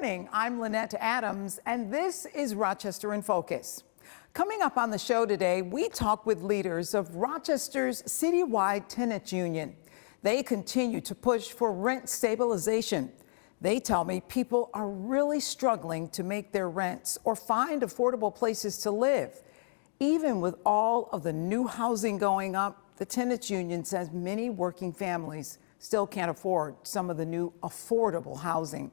morning. I'm Lynette Adams, and this is Rochester in Focus. Coming up on the show today, we talk with leaders of Rochester's citywide tenants union. They continue to push for rent stabilization. They tell me people are really struggling to make their rents or find affordable places to live. Even with all of the new housing going up, the tenants union says many working families still can't afford some of the new affordable housing.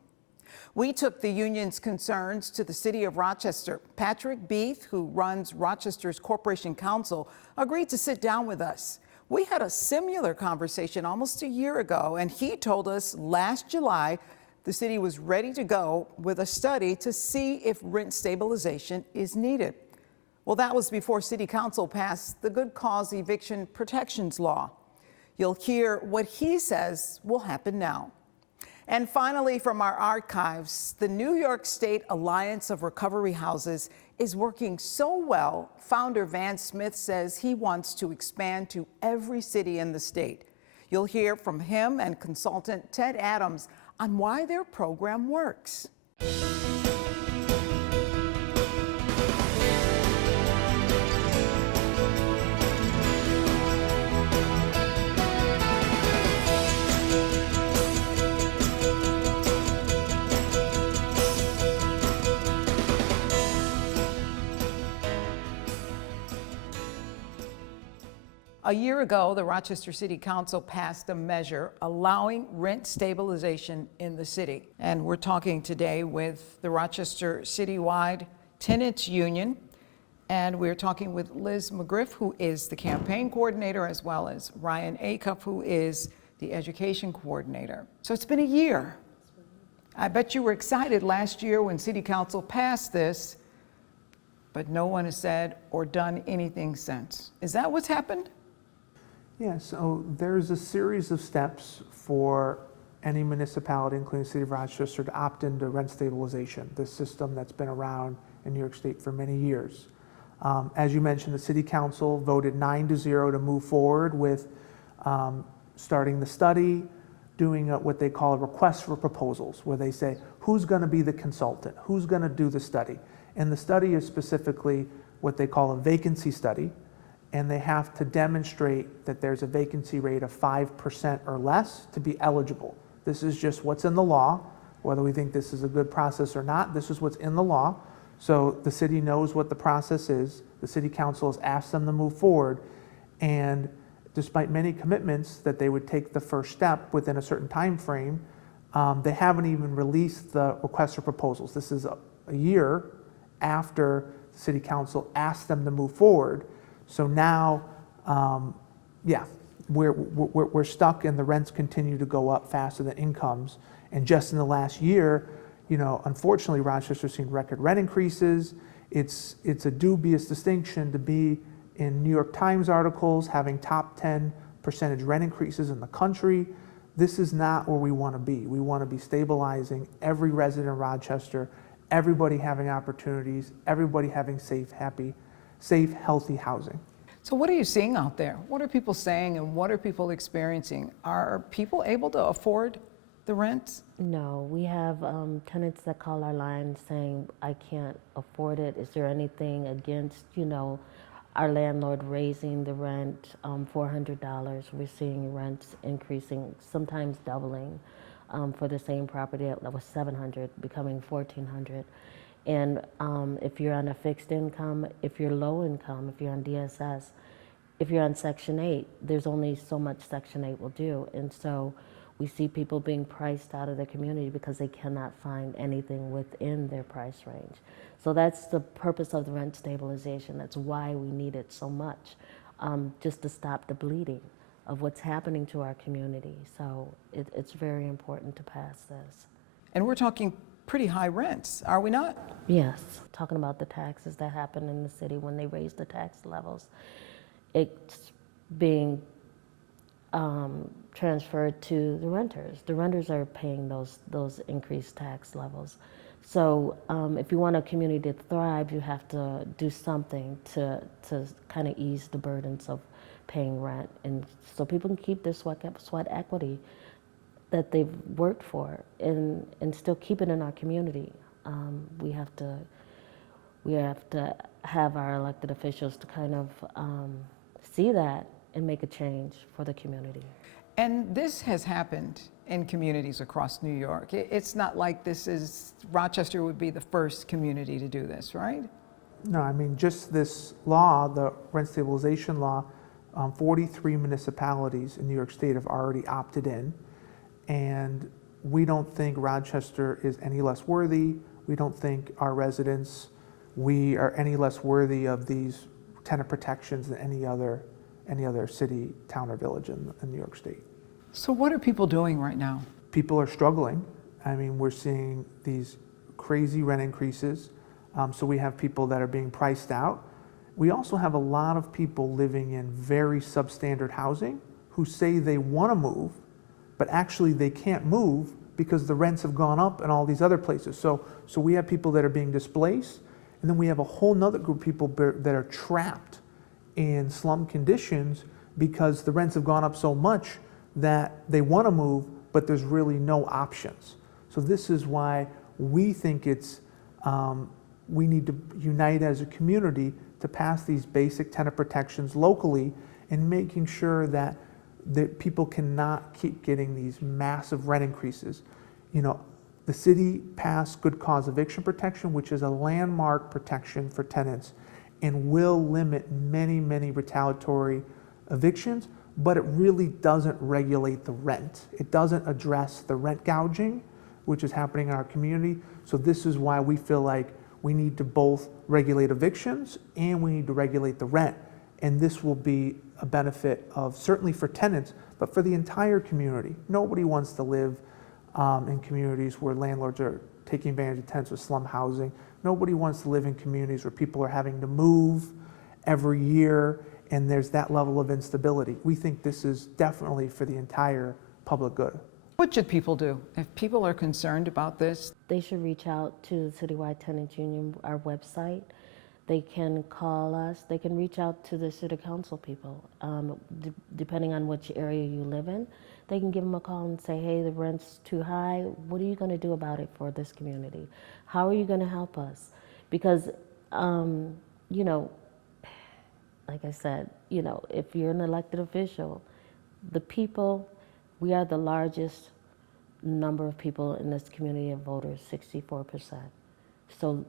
We took the union's concerns to the city of Rochester. Patrick Beath, who runs Rochester's Corporation Council, agreed to sit down with us. We had a similar conversation almost a year ago, and he told us last July the city was ready to go with a study to see if rent stabilization is needed. Well, that was before City Council passed the Good Cause Eviction Protections Law. You'll hear what he says will happen now. And finally, from our archives, the New York State Alliance of Recovery Houses is working so well, founder Van Smith says he wants to expand to every city in the state. You'll hear from him and consultant Ted Adams on why their program works. A year ago, the Rochester City Council passed a measure allowing rent stabilization in the city. And we're talking today with the Rochester Citywide Tenants Union. And we're talking with Liz McGriff, who is the campaign coordinator, as well as Ryan Acuff, who is the education coordinator. So it's been a year. I bet you were excited last year when City Council passed this, but no one has said or done anything since. Is that what's happened? Yeah, so there's a series of steps for any municipality, including the City of Rochester, to opt into rent stabilization, this system that's been around in New York State for many years. As you mentioned, the City Council voted 9-0 to move forward with starting the study, doing what they call a request for proposals, where they say, who's going to be the consultant? Who's going to do the study? And the study is specifically what they call a vacancy study. And they have to demonstrate that there's a vacancy rate of 5% or less to be eligible. This is just what's in the law. Whether we think this is a good process or not, this is what's in the law. So the city knows what the process is. The City Council has asked them to move forward. And despite many commitments that they would take the first step within a certain time frame, they haven't even released the request for proposals. This is a year after the City Council asked them to move forward. So now, we're stuck, and the rents continue to go up faster than incomes. And just in the last year, unfortunately, Rochester's seen record rent increases. It's a dubious distinction to be in New York Times articles having top 10% rent increases in the country. This is not where we want to be. We want to be stabilizing every resident of Rochester, everybody having opportunities, everybody having safe, healthy housing. So what are you seeing out there? What are people saying and what are people experiencing? Are people able to afford the rents? No, we have tenants that call our line saying, I can't afford it. Is there anything against, our landlord raising the rent $400? We're seeing rents increasing, sometimes doubling for the same property that was $700, becoming $1,400. And if you're on a fixed income, if you're low income, if you're on DSS, if you're on Section 8, there's only so much Section 8 will do. And so we see people being priced out of the community because they cannot find anything within their price range. So that's the purpose of the rent stabilization. That's why we need it so much, just to stop the bleeding of what's happening to our community. So it's very important to pass this. And we're talking pretty high rents, are we not? Yes, talking about the taxes that happen in the city when they raise the tax levels. It's being transferred to the renters. The renters are paying those increased tax levels. So if you want a community to thrive, you have to do something to kind of ease the burdens of paying rent. And so people can keep their sweat equity that they've worked for and still keep it in our community. We have to have our elected officials to kind of see that and make a change for the community. And this has happened in communities across New York. It's not like Rochester would be the first community to do this, right? No, I mean, just this law, the rent stabilization law, 43 municipalities in New York State have already opted in, and we don't think Rochester is any less worthy. We don't think our residents, we are any less worthy of these tenant protections than any other city, town, or village in New York State. So what are people doing right now? People are struggling. I mean, we're seeing these crazy rent increases. So we have people that are being priced out. We also have a lot of people living in very substandard housing who say they want to move, but actually they can't move because the rents have gone up in all these other places. So we have people that are being displaced, and then we have a whole nother group of people that are trapped in slum conditions because the rents have gone up so much that they want to move, but there's really no options. So this is why we think we need to unite as a community to pass these basic tenant protections locally and making sure that people cannot keep getting these massive rent increases. You know, the city passed good cause eviction protection, which is a landmark protection for tenants and will limit many, many retaliatory evictions, but it really doesn't regulate the rent. It doesn't address the rent gouging, which is happening in our community. So this is why we feel like we need to both regulate evictions and we need to regulate the rent. And this will be a benefit of certainly for tenants, but for the entire community. Nobody wants to live in communities where landlords are taking advantage of tenants with slum housing. Nobody wants to live in communities where people are having to move every year and there's that level of instability. We think this is definitely for the entire public good. What should people do if people are concerned about this? They should reach out to the Citywide Tenants Union, our website. They can call us. They can reach out to the city council people. Depending on which area you live in, they can give them a call and say, hey, the rent's too high. What are you going to do about it for this community? How are you going to help us? Because, you know, like I said, you know, if you're an elected official, the people, we are the largest number of people in this community of voters, 64%. So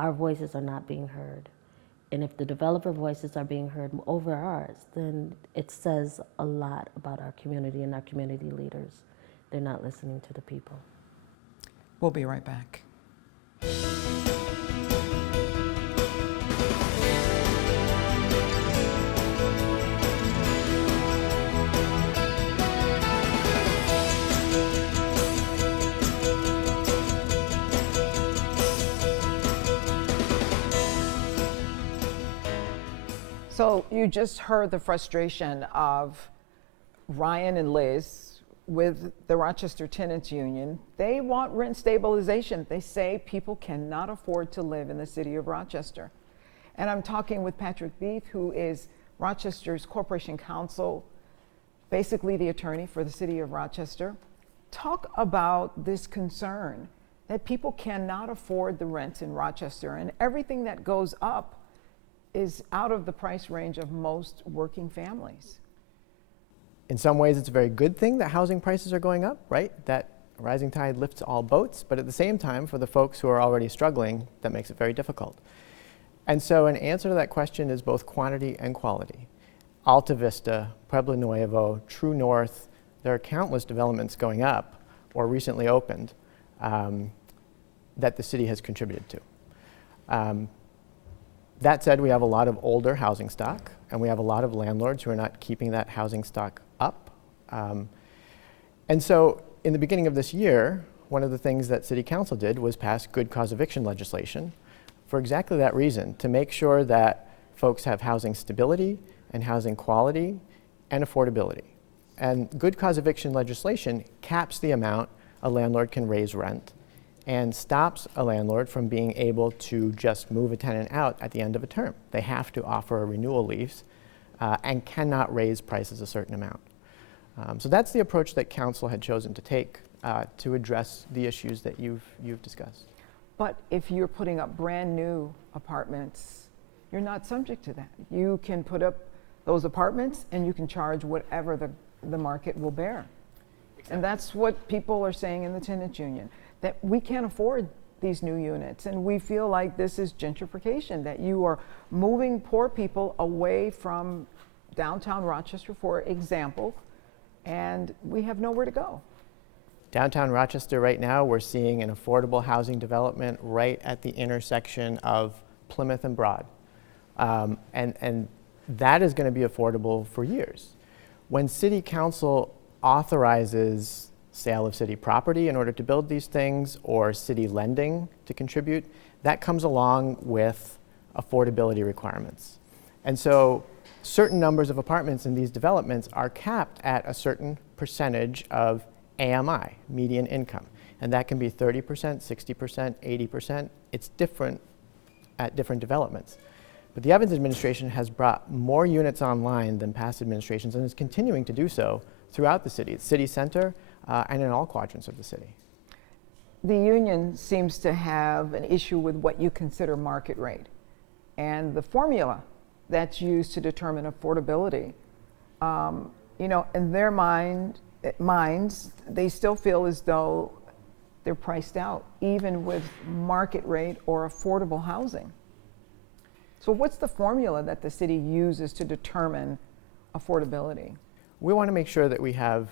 our voices are not being heard. And if the developer voices are being heard over ours, then it says a lot about our community and our community leaders. They're not listening to the people. We'll be right back. So you just heard the frustration of Ryan and Liz with the Rochester Tenants Union. They want rent stabilization. They say people cannot afford to live in the city of Rochester. And I'm talking with Patrick Beef, who is Rochester's Corporation Counsel, basically the attorney for the city of Rochester. Talk about this concern that people cannot afford the rents in Rochester, and everything that goes up is out of the price range of most working families. In some ways, it's a very good thing that housing prices are going up, right? That rising tide lifts all boats, but at the same time, for the folks who are already struggling, that makes it very difficult. And so an answer to that question is both quantity and quality. Alta Vista, Pueblo Nuevo, True North, there are countless developments going up or recently opened that the city has contributed to. That said, we have a lot of older housing stock, and we have a lot of landlords who are not keeping that housing stock up. And so in the beginning of this year, one of the things that City Council did was pass good cause eviction legislation for exactly that reason, to make sure that folks have housing stability and housing quality and affordability. And good cause eviction legislation caps the amount a landlord can raise rent and stops a landlord from being able to just move a tenant out at the end of a term. They have to offer a renewal lease and cannot raise prices a certain amount. So that's the approach that council had chosen to take to address the issues that you've discussed. But if you're putting up brand new apartments, you're not subject to that. You can put up those apartments and you can charge whatever the market will bear. And that's what people are saying in the tenants union, that we can't afford these new units. And we feel like this is gentrification, that you are moving poor people away from downtown Rochester, for example, and we have nowhere to go. Downtown Rochester right now, we're seeing an affordable housing development right at the intersection of Plymouth and Broad. And that is going to be affordable for years. When City Council authorizes sale of city property in order to build these things, or city lending to contribute, that comes along with affordability requirements. And so certain numbers of apartments in these developments are capped at a certain percentage of AMI, median income. And that can be 30%, 60%, 80%. It's different at different developments. But the Evans administration has brought more units online than past administrations and is continuing to do so throughout the city center, and in all quadrants of the city. The union seems to have an issue with what you consider market rate. And the formula that's used to determine affordability, in their minds, they still feel as though they're priced out, even with market rate or affordable housing. So what's the formula that the city uses to determine affordability? We want to make sure that we have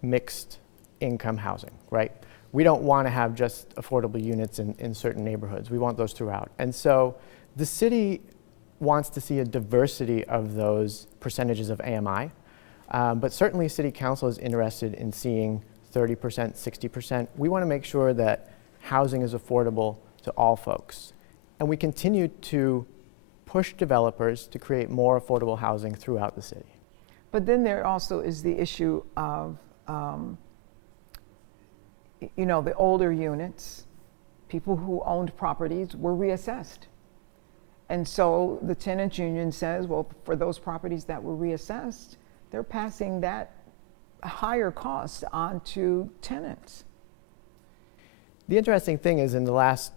mixed income housing, right? We don't want to have just affordable units in certain neighborhoods. We want those throughout. And so the city wants to see a diversity of those percentages of AMI, but certainly City Council is interested in seeing 30%, 60%. We want to make sure that housing is affordable to all folks. And we continue to push developers to create more affordable housing throughout the city. But then there also is the issue of, the older units, people who owned properties were reassessed. And so the tenants union says, well, for those properties that were reassessed, they're passing that higher cost on to tenants. The interesting thing is in the last,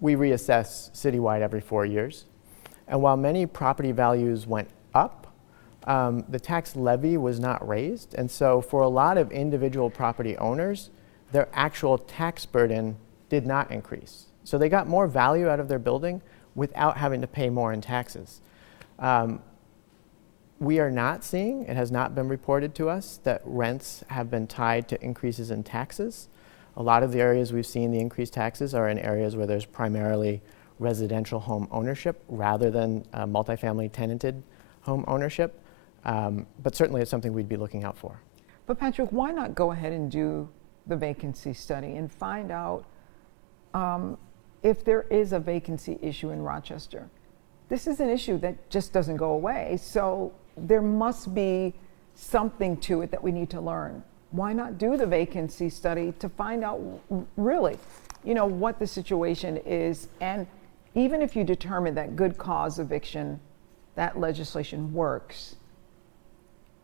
we reassess citywide every 4 years. And while many property values went up, the tax levy was not raised. And so for a lot of individual property owners, their actual tax burden did not increase. So they got more value out of their building without having to pay more in taxes. We are not seeing, it has not been reported to us, that rents have been tied to increases in taxes. A lot of the areas we've seen the increased taxes are in areas where there's primarily residential home ownership rather than multifamily tenanted home ownership. But certainly it's something we'd be looking out for. But Patrick, why not go ahead and do the vacancy study and find out if there is a vacancy issue in Rochester? This is an issue that just doesn't go away. So there must be something to it that we need to learn. Why not do the vacancy study to find out really, what the situation is? And even if you determine that good cause eviction, that legislation works,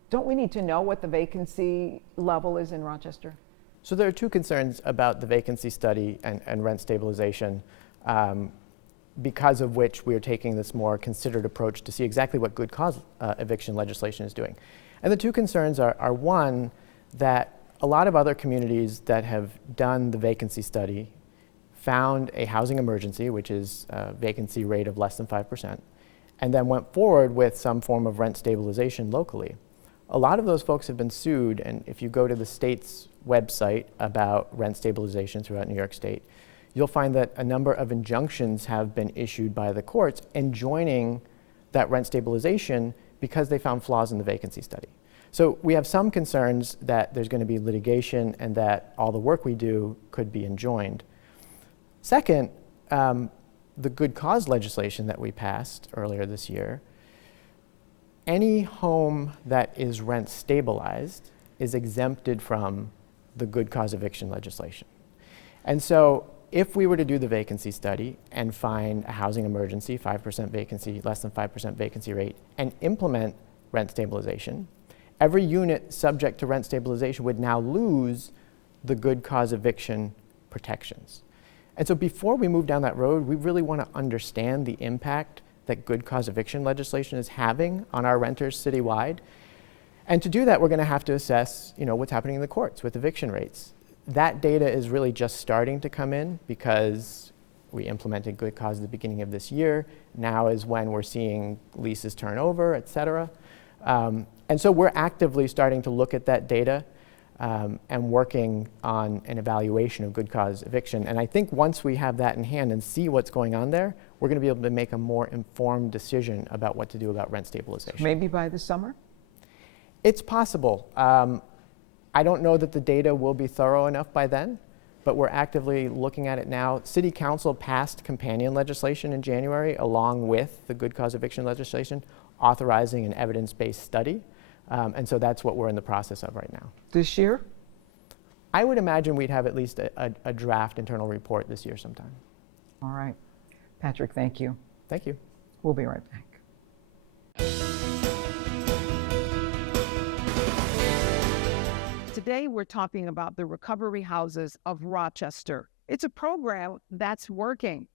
don't we need to know what the vacancy level is in Rochester? So there are two concerns about the vacancy study and rent stabilization, because of which we are taking this more considered approach to see exactly what good cause eviction legislation is doing. And the two concerns are one, that a lot of other communities that have done the vacancy study found a housing emergency, which is a vacancy rate of less than 5%, and then went forward with some form of rent stabilization locally. A lot of those folks have been sued, and if you go to the state's website about rent stabilization throughout New York State, you'll find that a number of injunctions have been issued by the courts enjoining that rent stabilization because they found flaws in the vacancy study. So we have some concerns that there's going to be litigation and that all the work we do could be enjoined. Second, the good cause legislation that we passed earlier this year, any home that is rent stabilized is exempted from the good cause eviction legislation. And so if we were to do the vacancy study and find a housing emergency, 5% vacancy, less than 5% vacancy rate, and implement rent stabilization, every unit subject to rent stabilization would now lose the good cause eviction protections. And so before we move down that road, we really want to understand the impact that good cause eviction legislation is having on our renters citywide. And to do that, we're going to have to assess, what's happening in the courts with eviction rates. That data is really just starting to come in because we implemented good cause at the beginning of this year. Now is when we're seeing leases turn over, et cetera. And so we're actively starting to look at that data and working on an evaluation of good cause eviction. And I think once we have that in hand and see what's going on there, we're going to be able to make a more informed decision about what to do about rent stabilization. Maybe by the summer? It's possible. I don't know that the data will be thorough enough by then, but we're actively looking at it now. City Council passed companion legislation in January along with the good cause eviction legislation, authorizing an evidence-based study. And so that's what we're in the process of right now. This year? I would imagine we'd have at least a draft internal report this year sometime. All right. Patrick, thank you. Thank you. We'll be right back. Today, we're talking about the recovery houses of Rochester. It's a program that's working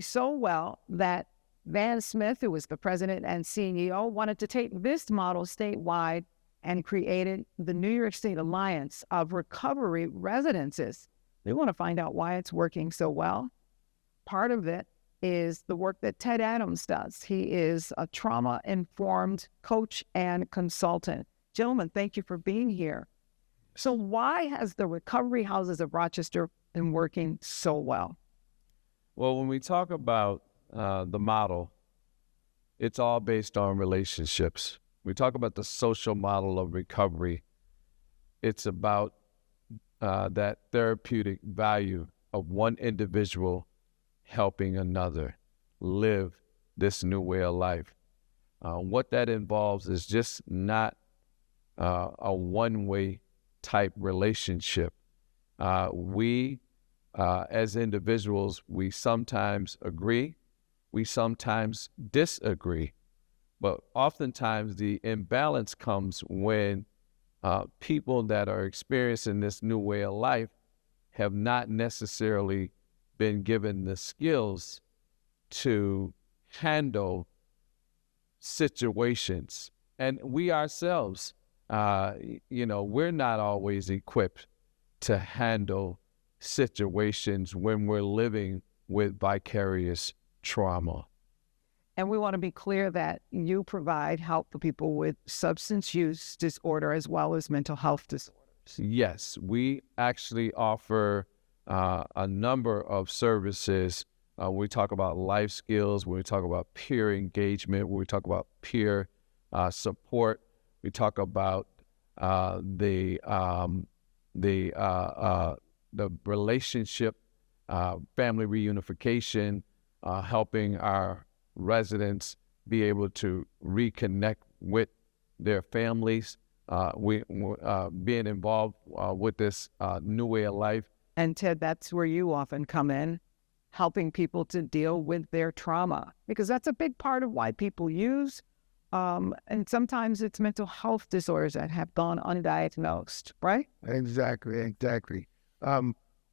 so well that Van Smith, who was the president and CEO, wanted to take this model statewide and created the New York State Alliance of Recovery Residences. We want to find out why it's working so well. Part of it is the work that Ted Adams does. He is a trauma-informed coach and consultant. Gentlemen, thank you for being here. So why has the recovery houses of Rochester been working so well? Well, when we talk about the model, it's all based on relationships. We talk about the social model of recovery. It's about that therapeutic value of one individual helping another live this new way of life. What that involves is just not a one-way type relationship. We, as individuals, we sometimes agree, we sometimes disagree, but oftentimes the imbalance comes when people that are experiencing this new way of life have not necessarily been given the skills to handle situations. And we ourselves, we're not always equipped to handle situations when we're living with vicarious trauma. And we want to be clear that you provide help for people with substance use disorder as well as mental health disorders. Yes, we actually offer a number of services. We talk about life skills, when we talk about peer engagement, when we talk about peer support, we talk about the relationship, family reunification, helping our residents be able to reconnect with their families, being involved with this new way of life. And Ted, that's where you often come in, helping people to deal with their trauma, because that's a big part of why people use. And sometimes it's mental health disorders that have gone undiagnosed, right? Exactly.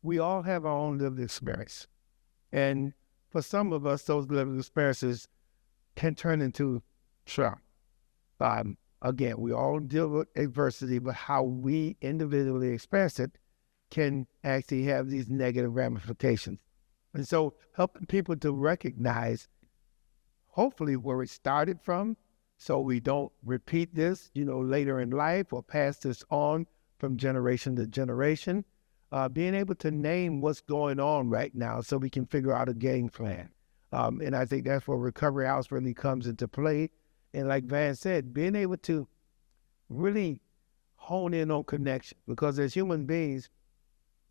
We all have our own lived experience. And for some of us, those lived experiences can turn into trauma. Again, we all deal with adversity, but how we individually experience it can actually have these negative ramifications. And so helping people to recognize, hopefully, where it started from, so we don't repeat this, later in life or pass this on from generation to generation. Being able to name what's going on right now so we can figure out a game plan. And I think that's where Recovery House really comes into play. And like Van said, being able to really hone in on connection, because as human beings,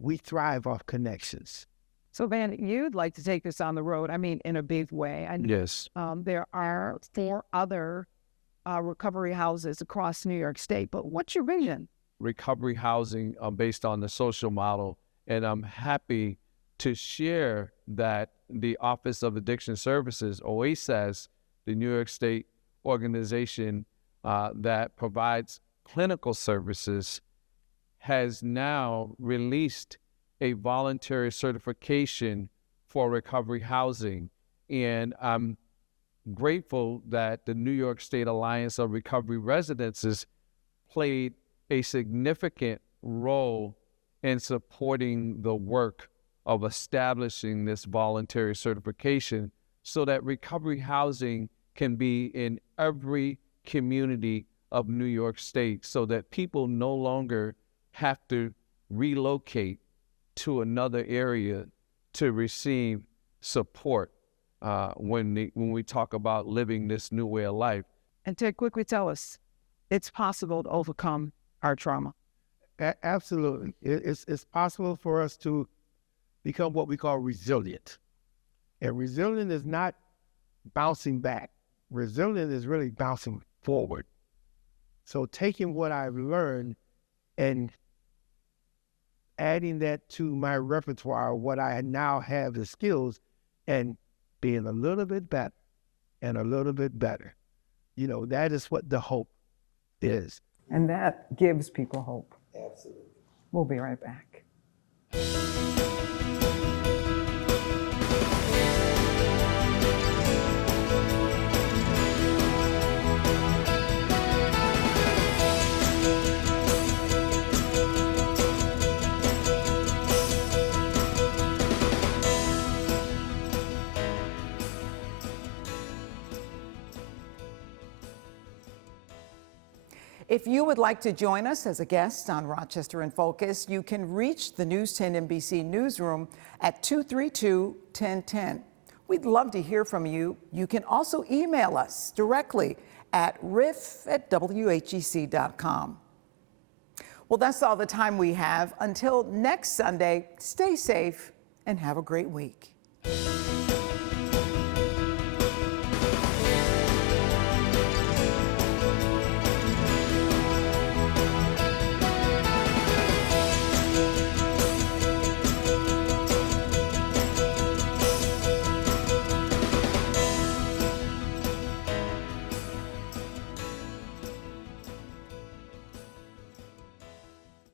we thrive off connections. So Van, you'd like to take this on the road, in a big way. And Yes. there are 4 other recovery houses across New York State, but what's your vision? Recovery housing based on the social model. And I'm happy to share that the Office of Addiction Services, OASAS, the New York State organization that provides Clinical Services has now released a voluntary certification for recovery housing. And I'm grateful that the New York State Alliance of Recovery Residences played a significant role in supporting the work of establishing this voluntary certification so that recovery housing can be in every community of New York State, so that people no longer have to relocate to another area to receive support when we talk about living this new way of life. And to quickly tell us, it's possible to overcome our trauma. Absolutely. It's possible for us to become what we call resilient. And resilient is not bouncing back. Resilient is really bouncing forward. So taking what I've learned and adding that to my repertoire, what I now have the skills, and being a little bit better and a little bit better. You know, that is what the hope is. And that gives people hope. Absolutely. We'll be right back. If you would like to join us as a guest on Rochester in Focus, you can reach the News 10 NBC newsroom at 232-1010. We'd love to hear from you. You can also email us directly at riff@whec.com. Well, that's all the time we have. Until next Sunday, stay safe and have a great week.